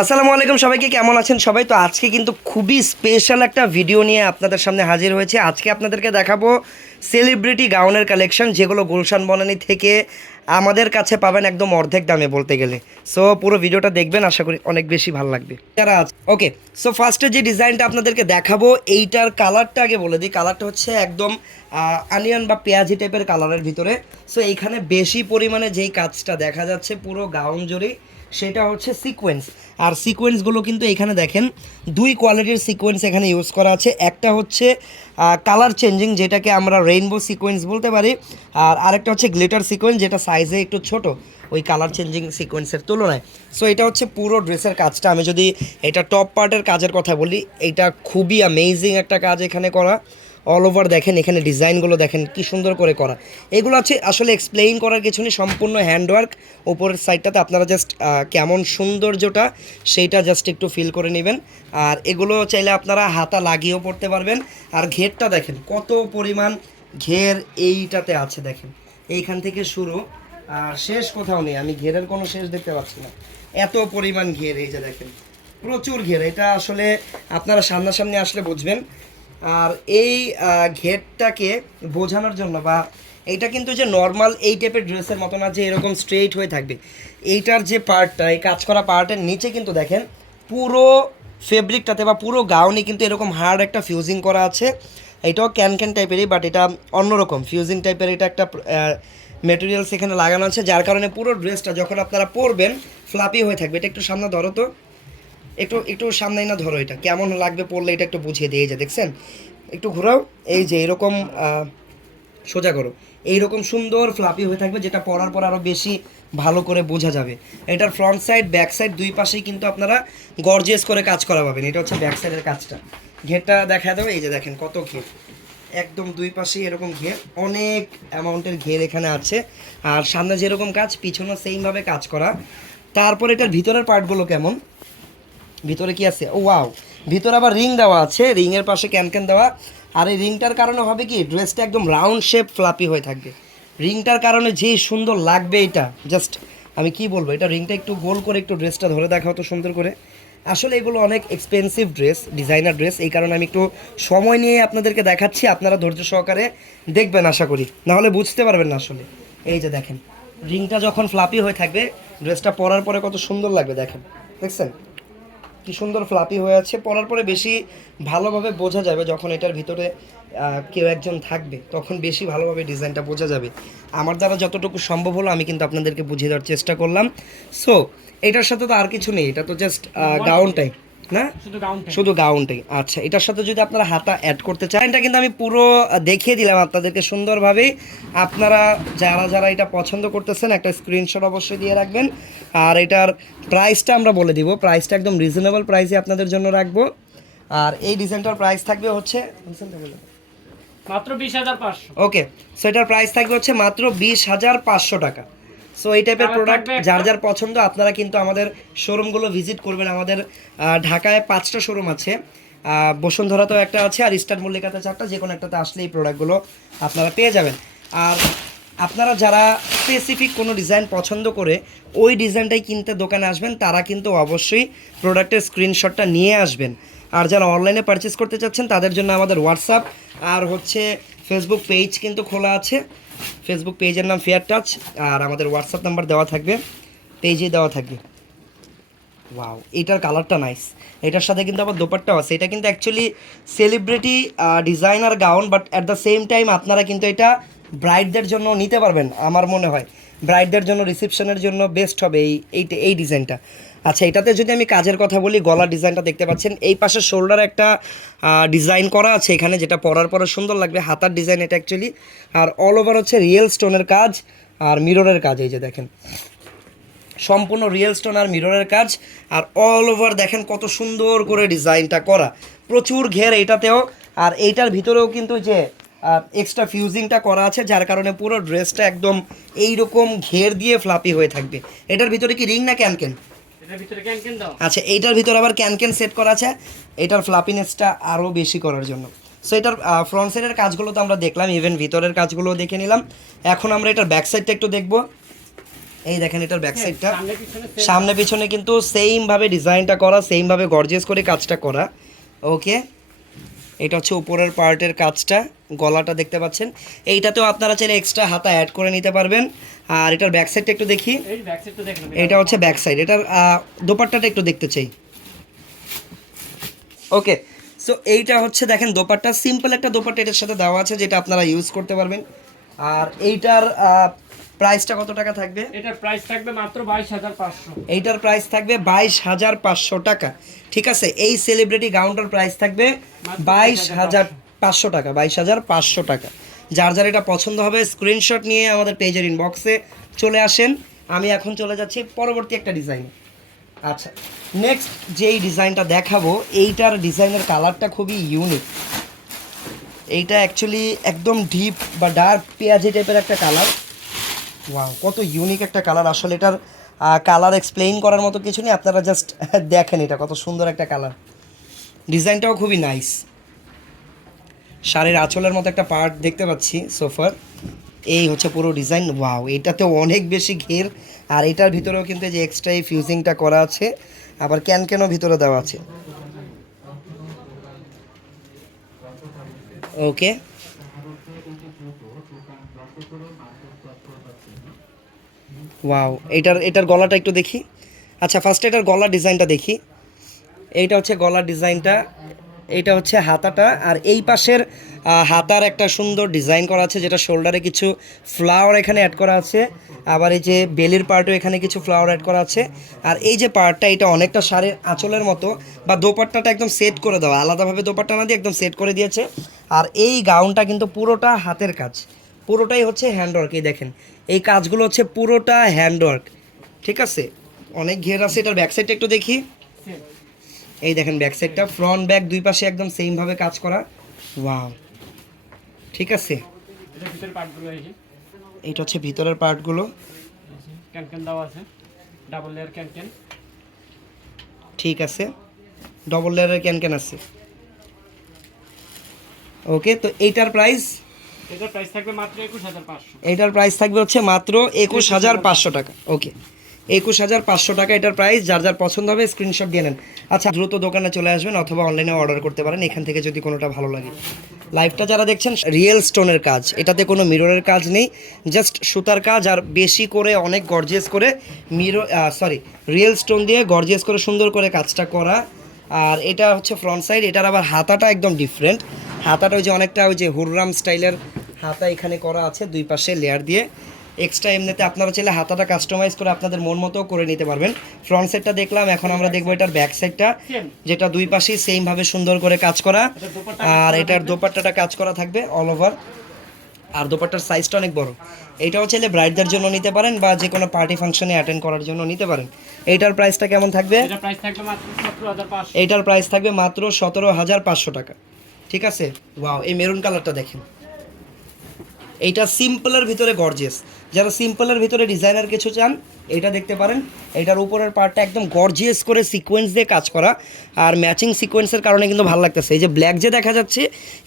আসসালামু আলাইকুম, সবাইকে কেমন আছেন? সবাই তো আজকে কিন্তু খুবই স্পেশাল একটা ভিডিও নিয়ে আপনাদের সামনে হাজির হয়েছে। আজকে আপনাদেরকে দেখাবো সেলিব্রিটি গাউনের কালেকশন যেগুলো গুলশান বনানি থেকে আমাদের কাছে পাবেন একদম অর্ধেক দামে বলতে গেলে। সো পুরো ভিডিওটা দেখবেন, আশা করি অনেক বেশি ভালো লাগবে। যারা আছে ওকে সো ফার্স্টে যে ডিজাইনটা আপনাদেরকে দেখাবো, এইটার কালারটা আগে বলে দিই। কালারটা হচ্ছে একদম আনিয়ন বা পেঁয়াজি টাইপের কালারের ভিতরে। সো এইখানে বেশি পরিমাণে যেই কাজটা দেখা যাচ্ছে, পুরো গাউন জুড়েই। সেটা হচ্ছে সিকোয়েন্স আর সিকোয়েন্সগুলো কিন্তু এখানে দেখেন, দুই কোয়ালিটির সিকোয়েন্স এখানে ইউজ করা আছে। একটা হচ্ছে কালার চেঞ্জিং যেটাকে আমরা রেইনবো সিকোয়েন্স বলতে পারি। আর আরেকটা হচ্ছে গ্লিটার সিকোয়েন্স যেটা সাইজে একটু ছোট, ওই কালার চেঞ্জিং সিকোয়েন্সের তুলনায়। সো এটা হচ্ছে পুরো ড্রেসের কাজটা। আমি যদি এটা টপ পার্টের কাজের কথা বলি, এটা খুবই অ্যামেজিং একটা কাজ এখানে করা। অল ওভার দেখেন, এখানে ডিজাইনগুলো দেখেন, কি সুন্দর করে করা। এগুলো আছে আসলে এক্সপ্লেইন করার কিছু নেই, সম্পূর্ণ হ্যান্ডওয়ার্ক ওপরের সাইডটাতে আপনারা জাস্ট কেমন সৌন্দর্যটা সেইটা জাস্ট একটু ফিল করে নেবেন। আর এগুলো চাইলে আপনারা হাতা লাগিয়েও পড়তে পারবেন। আর ঘেরটা দেখেন, কত পরিমাণ ঘের এইটাতে আছে দেখেন। এইখান থেকে শুরু। আর শেষ কোথাও নেই, আমি ঘেরের কোনো শেষ দেখতে পাচ্ছি না। এত পরিমাণ ঘের এই যে দেখেন, প্রচুর ঘের। এটা আসলে আপনারা সামনাসামনি আসলে বুঝবেন। আর এই ঘেরটাকে বোঝানোর জন্য বা এইটা কিন্তু যে নর্মাল এই টাইপের ড্রেসের মতো না, যে এরকম স্ট্রেইট হয়ে থাকবে, এইটার যে পার্টটা এই কাজ করা পার্টের নিচে কিন্তু দেখেন, পুরো ফেব্রিকটাতে বা পুরো গাউনে কিন্তু এরকম হার্ড একটা ফিউজিং করা আছে। এটাও ক্যান ক্যান টাইপেরই বাট এটা অন্যরকম ফিউজিং টাইপের এটা একটা মেটেরিয়ালস এখানে লাগানো আছে, যার কারণে পুরো ড্রেসটা যখন আপনারা পরবেন ফ্লাপি হয়ে থাকবে। এটা একটু সামনে ধরো তো। একটু একটু সামনে না ধরো এটা। কেমন লাগবে পড়লে এটা একটু বুঝিয়ে দিয়ে যা, দেখছেন? একটু ঘোরাও। এই যে, এরকম সোজা করো। এইরকম সুন্দর ফ্লাপি হয়ে থাকবে, যেটা পরার পর আরও বেশি ভালো করে বোঝা যাবে। এটার ফ্রন্ট সাইড ব্যাক সাইড দুই পাশেই কিন্তু আপনারা গর্জিয়াস করে কাজ করা পাবেন। এটা হচ্ছে ব্যাক সাইডের কাজটা। ঘেরটা দেখা দেবে এই যে দেখেন, কত ঘের। একদম দুই পাশেই এরকম ঘের। অনেক অ্যামাউন্টের ঘের এখানে আছে। আর সামনে যেরকম কাজ পিছনে সেইমভাবে কাজ করা। তারপর এটার ভিতরের পার্টগুলো কেমন? ভিতরে কি আছে? ও ওয়াও ভিতরে আবার রিং দেওয়া আছে। রিংয়ের পাশে ক্যান ক্যান দেওয়া। আর এই রিংটার কারণে হবে কি? ড্রেসটা একদম রাউন্ড শেপ ফ্লাপি হয়ে থাকবে। রিংটার কারণে যেই সুন্দর লাগবে এটা জাস্ট আমি কি বলব? এটা রিংটা একটু গোল করে একটু ড্রেসটা ধরে দেখা তো সুন্দর করে। আসলে এগুলো অনেক এক্সপেন্সিভ ড্রেস ডিজাইনার ড্রেস এই কারণে আমি একটু সময় নিয়ে আপনাদেরকে দেখাচ্ছি। আপনারা ধৈর্য সহকারে দেখবেন, আশা করি। নাহলে বুঝতে পারবেন না আসলে। এই যে দেখেন রিংটা যখন ফ্লাপি হয়ে থাকবে ড্রেসটা পরার পরে কত সুন্দর লাগবে, দেখেন। দেখছেন? কি সুন্দর ফ্লাপি হয়ে আছে। পরার পরে বেশি ভালোভাবে বোঝা যাবে যখন এটার ভিতরে কেউ একজন থাকবে তখন বেশি ভালোভাবে ডিজাইনটা বোঝা যাবে। আমার দ্বারা যতটুকু সম্ভব হলো আমি কিন্তু আপনাদেরকে বুঝিয়ে দেওয়ার চেষ্টা করলাম। সো এটার সাথে তো আর কিছু নেই এটা তো জাস্ট গাউনটাই না শুধু গাউনটাই আচ্ছা এটার সাথে যদি আপনারা হাতা অ্যাড করতে চান এটা কিন্তু আমি পুরো দেখিয়ে দিলাম আপনাদেরকে সুন্দরভাবেই আপনারা যারা যারা এটা পছন্দ করতেছেন একটা স্ক্রিনশট অবশ্যই দিয়ে রাখবেন। আর এটার প্রাইসটা আমরা বলে দিব। প্রাইসটা একদম রিজনেবল প্রাইসে আপনাদের জন্য রাখব। আর এই ডিজাইনটার প্রাইস থাকবে হচ্ছে মাত্র বিশ হাজার পাঁচশো। ওকে সো এটার প্রাইস থাকবে হচ্ছে মাত্র বিশ হাজার পাঁচশো টাকা। সো এই টাইপের প্রোডাক্ট যার যার পছন্দ আপনারা কিন্তু আমাদের শোরুমগুলো ভিজিট করবেন। আমাদের ঢাকায় পাঁচটা শোরুম আছে। বসুন্ধরাতেও একটা আছে আর ইস্টার মল্লিকাতে চারটা। যে কোনো একটাতে আসলে এই প্রোডাক্টগুলো আপনারা পেয়ে যাবেন। আর আপনারা যারা স্পেসিফিক কোনো ডিজাইন পছন্দ করে ওই ডিজাইনটাই কিনতে দোকানে আসবেন। তারা কিন্তু অবশ্যই প্রোডাক্টের স্ক্রিনশটটা নিয়ে আসবেন। আর যারা অনলাইনে পারচেস করতে চাচ্ছেন তাদের জন্য আমাদের হোয়াটসঅ্যাপ আর হচ্ছে ফেসবুক পেজ কিন্তু খোলা আছে। ফেসবুক পেজের নাম ফেয়ার টাচ আর আমাদের হোয়াটসঅ্যাপ নাম্বার দেওয়া থাকবে পেজে দেওয়া থাকবে। ওয়াও এটার কালারটা নাইস এটার সাথে কিন্তু আবার দোপাট্টাও আছে। এটা কিন্তু actually celebrity designer gown but at the same time আপনারা কিন্তু এটা ব্রাইডদের জন্য নিতে পারবেন, আমার মনে হয়। ব্রাইডদের জন্য রিসেপশনের জন্য বেস্ট হবে এই এই ডিজাইনটা আচ্ছা এটাতে যদি আমি কাজের কথা বলি, গলার ডিজাইনটা দেখতে পাচ্ছেন। এই পাশে শোল্ডার একটা ডিজাইন করা আছে এখানে, যেটা পরার পরে সুন্দর লাগবে। হাতার ডিজাইন এটা অ্যাকচুয়ালি আর অল ওভার হচ্ছে রিয়েল স্টোনের কাজ আর মিররের কাজ, এই যে দেখেন। সম্পূর্ণ রিয়েল স্টোন আর মিররের কাজ। আর অল ওভার দেখেন কত সুন্দর করে ডিজাইনটা করা। প্রচুর ঘের এইটাতেও আর এইটার ভিতরেও কিন্তু যে এক্সট্রা ফিউজিংটা করা আছে, যার কারণে পুরো ড্রেসটা একদম এইরকম ঘের দিয়ে ফ্লাপি হয়ে থাকবে। এটার ভিতরে কি রিং না ক্যানকেন আচ্ছা এইটার ভিতরে আবার ক্যানকেন সেট করা আছে। এটার ফ্লাপিনেসটা আরও বেশি করার জন্য। সো এটার ফ্রন্ট সাইডের কাজগুলো তো আমরা দেখলাম ইভেন ভিতরের কাজগুলো দেখে নিলাম। এখন আমরা এটার ব্যাক সাইডটা একটু দেখব। এই দেখেন এটার ব্যাক সাইডটা সামনে পিছনে কিন্তু সেইমভাবে ডিজাইনটা করা সেইমভাবে গর্জেস গর্জিয়াস করে কাজটা করা। ওকে এটা হচ্ছে উপরের পার্টের কাজটা গলাটা দেখতে পাচ্ছেন। এইটাতেও আপনারা চাইলে এক্সট্রা হাতা অ্যাড করে নিতে পারবেন। আর এটার ব্যাক সাইডটা একটু দেখি। এটা হচ্ছে ব্যাক সাইড এটার দোপাট্টাটা একটু দেখতে চাই। ওকে সো এইটা হচ্ছে দেখেন দোপাট্টা। সিম্পল একটা দোপাট্টা এটার সাথে দেওয়া আছে যেটা আপনারা ইউজ করতে পারবেন। আর এইটার প্রাইসটা কত টাকা থাকবে? এটার প্রাইস থাকবে মাত্র বাইশ হাজার পাঁচশো। এইটার প্রাইস থাকবে বাইশ হাজার পাঁচশো টাকা। ঠিক আছে এই সেলিব্রিটি গাউনটার প্রাইস থাকবে বাইশ হাজার পাঁচশো টাকা বাইশ হাজার পাঁচশো টাকা। যার যার এটা পছন্দ হবে স্ক্রিনশট নিয়ে আমাদের পেজের ইনবক্সে চলে আসেন। আমি এখন চলে যাচ্ছি পরবর্তী একটা ডিজাইন আচ্ছা নেক্সট যেই ডিজাইনটা দেখাবো এইটার ডিজাইনের কালারটা খুবই ইউনিক এইটা অ্যাকচুয়ালি একদম ডিপ বা ডার্ক পেঁয়াজি টাইপের একটা কালার ওয়াও কত ইউনিক একটা কালার আসলে এটার কালার এক্সপ্লেইন করার মতো কিছু নেই। আপনারা জাস্ট দেখেন এটা, কত সুন্দর একটা কালার ডিজাইনটাও খুবই নাইস শাড়ির আঁচলের মতো একটা পার্ট দেখতে পাচ্ছি সোফার এই হচ্ছে পুরো ডিজাইন ওয়াও এটাতে অনেক বেশি ঘের। আর এটার ভিতরেও কিন্তু যে এক্সট্রা এই ফিউজিংটা করা আছে। আবার ক্যান ক্যানও ভিতরে দেওয়া আছে। ওকে ওয়াও এটার এটার গলাটা একটু দেখি। আচ্ছা ফার্স্ট এটার গলার ডিজাইনটা দেখি। এইটা হচ্ছে গলার ডিজাইনটা, এইটা হচ্ছে হাতাটা, আর এই পাশের হাতার একটা সুন্দর ডিজাইন করা আছে, যেটা শোল্ডারে কিছু ফ্লাওয়ার এখানে অ্যাড করা আছে, আবার এই যে বেলির পার্টও এখানে কিছু ফ্লাওয়ার অ্যাড করা আছে, আর এই যে পার্টটা, এটা অনেকটা শাড়ির আঁচলের মতো, বা দোপাট্টাটা একদম সেট করে দেওয়া, আলাদাভাবে দোপাট্টা না দিয়ে একদম সেট করে দিয়েছে। আর এই গাউনটা কিন্তু পুরোটা হাতের কাজ। পুরোটাই হচ্ছে হ্যান্ডওয়ার্ক এই দেখেন। এই কাজগুলো হচ্ছে পুরোটা হ্যান্ডওয়ার্ক ঠিক আছে? অনেক ঘের আছে, এটার ব্যাক সাইডটা একটু দেখি। এই দেখেন ব্যাক সাইডটা ফ্রন্ট ব্যাক দুই পাশে একদম সেম ভাবে কাজ করা। ওয়াও ঠিক আছে? এইটা হচ্ছে ভিতরের পার্টগুলো। ক্যান ক্যান দেওয়া আছে? ডাবল লেয়ার ক্যান ক্যান ঠিক আছে ডবল লেয়ারের ক্যান ক্যান আছে। ওকে তো এইটার প্রাইস এটার প্রাইস থাকবে মাত্র একুশ হাজার পাঁচশো এইটার প্রাইস থাকবে হচ্ছে মাত্র একুশ হাজার পাঁচশো টাকা। ওকে একুশ হাজার পাঁচশো টাকা এটার প্রাইস যার যার পছন্দ হবে স্ক্রিনশট দিয়ে নেন। আচ্ছা দ্রুত দোকানে চলে আসবেন অথবা অনলাইনে অর্ডার করতে পারেন এখান থেকে যদি কোনোটা ভালো লাগে। লাইভটা যারা দেখছেন রিয়েল স্টোনের কাজ। এটাতে কোনো মিররের কাজ নেই জাস্ট সুতার কাজ আর বেশি করে অনেক গর্জিয়াস করে মিরর সরি রিয়েল স্টোন দিয়ে গর্জিয়াস করে সুন্দর করে কাজটা করা। আর এটা হচ্ছে ফ্রন্ট সাইড এটার আবার হাতাটা একদম ডিফারেন্ট হাতাটা ওই যে অনেকটা ওই যে হুররাম স্টাইলের হাতা এখানে করা আছে দুই পাশে লেয়ার দিয়ে। এক্সট্রা এমনিতে আপনারা চাইলে হাতাটা কাস্টমাইজ করে আপনাদের মন মতো করে নিতে পারবেন। ফ্রন্ট সাইডটা দেখলাম এখন আমরা দেখব এটার ব্যাক সাইডটা যেটা দুই পাশেই সেম ভাবে সুন্দর করে কাজ করা। আর এটার দোপাট্টাটা কাজ করা থাকবে অল ওভার আর দোপাট্টার সাইজটা অনেক বড়। এইটাও চাইলে ব্রাইডদের জন্য নিতে পারেন বা যে কোনো পার্টি ফাংশনে অ্যাটেন্ড করার জন্য নিতে পারেন। এইটার প্রাইসটা কেমন থাকবে? এইটার প্রাইস থাকবে মাত্র সতেরো হাজার পাঁচশো টাকা। ঠিক আছে? ওয়াও এই মেরুন কালারটা দেখেন। এইটা সিম্পলের ভিতরে গর্জিয়াস যারা সিম্পলের ভিতরে ডিজাইনার কিছু চান এটা দেখতে পারেন। এটার উপরের পার্টটা একদম গর্জিয়াস করে সিকোয়েন্স দিয়ে কাজ করা। আর ম্যাচিং সিকোয়েন্সের কারণে কিন্তু ভালো লাগতেছে। এই যে ব্ল্যাক যে দেখা যাচ্ছে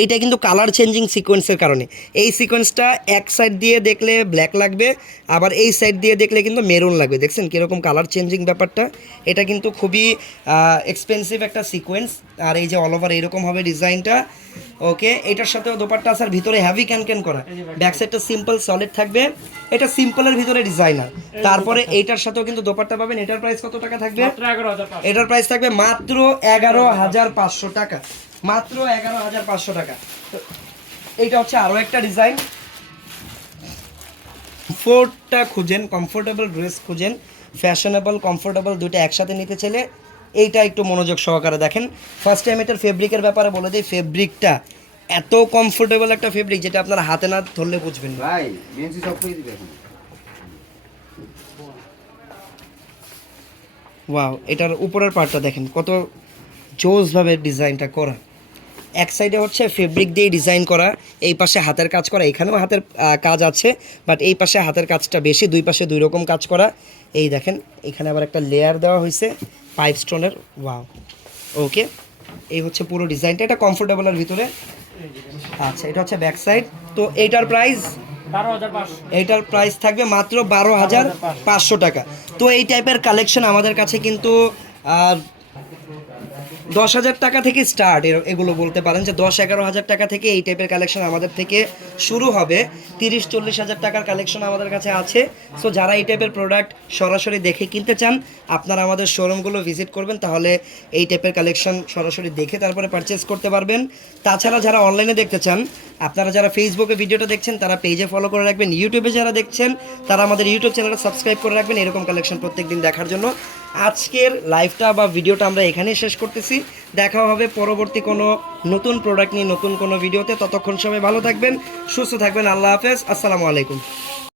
এইটা কিন্তু কালার চেঞ্জিং সিকোয়েন্সের কারণে। এই সিকোয়েন্সটা এক সাইড দিয়ে দেখলে ব্ল্যাক লাগবে আবার এই সাইড দিয়ে দেখলে কিন্তু মেরুন লাগবে। দেখছেন কীরকম কালার চেঞ্জিং ব্যাপারটা? এটা কিন্তু খুবই এক্সপেন্সিভ একটা সিকোয়েন্স আর এই যে অল ওভার এরকম হবে ডিজাইনটা ওকে এটার সাথেও দোপাট্টা আসার ভিতরে হ্যাভি ক্যান ক্যান করা ব্যাক সাইডটা সিম্পল সলিড থাকবে। এটা সিম্পলের ভিতরে ডিজাইনার। তারপরে এইটার সাথেও কিন্তু দোপাট্টা পাবেন। এটার প্রাইস কত টাকা থাকবে? এটার প্রাইস থাকবে মাত্র এগারো হাজার পাঁচশো টাকা। মাত্র এগারো হাজার পাঁচশো টাকা। তো এইটা হচ্ছে আরও একটা ডিজাইন। কমফোর্টটা খুঁজেন কমফোর্টেবল ড্রেস খুঁজেন ফ্যাশনেবল কমফোর্টেবল দুটো একসাথে নিতে চাইলে এইটা একটু মনোযোগ সহকারে দেখেন। ফার্স্ট টাইম এটার ফেব্রিকের ব্যাপারে বলে দিই ফেব্রিকটা এত কমফোর্টেবল একটা ফেব্রিক যেটা আপনার হাতে না ধরলে বুঝবেন না। ভাই মেনসি সব করে দিবে এখন। ওয়াও এটার উপরের পার্টটা দেখেন কত জোসভাবে ডিজাইনটা করা। এক সাইডে হচ্ছে ফেব্রিক দিয়ে ডিজাইন করা এই পাশে হাতের কাজ করা এখানেও হাতের কাজ আছে বাট এই পাশে হাতের কাজটা বেশি দুই পাশে দুই রকম কাজ করা। এই দেখেন এখানে আবার একটা লেয়ার দেওয়া হয়েছে পাইপ স্টোনের ওয়াও ওকে এই হচ্ছে পুরো ডিজাইনটা এটা কমফোর্টেবলের ভিতরে। আচ্ছা এটা হচ্ছে ব্যাক সাইড তো এইটার প্রাইস এইটার প্রাইস থাকবে মাত্র বারো হাজার পাঁচশো টাকা। তো এই টাইপের কালেকশন আমাদের কাছে কিন্তু আহ, দশ হাজার টাকা থেকে স্টার্ট এগুলো বলতে পারেন যে দশ এগারো হাজার টাকা থেকে এই টাইপের কালেকশন আমাদের থেকে শুরু হবে। তিরিশ, চল্লিশ হাজার টাকার কালেকশন আমাদের কাছে আছে। সো যারা এই টাইপের প্রোডাক্ট সরাসরি দেখে কিনতে চান, আপনারা আমাদের শোরুমগুলো ভিজিট করবেন, তাহলে এই টাইপের কালেকশন সরাসরি দেখে তারপরে পারচেস করতে পারবেন। তাছাড়া যারা অনলাইনে দেখতে চান, আপনারা যারা ফেসবুকে ভিডিওটা দেখছেন, তারা পেজে ফলো করে রাখবেন ইউটিউবে যারা দেখছেন, তারা আমাদের ইউটিউব চ্যানেলটা সাবস্ক্রাইব করে রাখবেন। এরকম কালেকশন প্রত্যেকদিন দেখার জন্য। আজকের লাইভটা বা ভিডিওটা আমরা এখানেই শেষ করতেছি। দেখা হবে পরবর্তী কোনো নতুন প্রোডাক্ট নিয়ে নতুন কোনো ভিডিওতে ততক্ষণ সবাই ভালো থাকবেন, সুস্থ থাকবেন। আল্লাহ হাফেজ। আসসালামু আলাইকুম।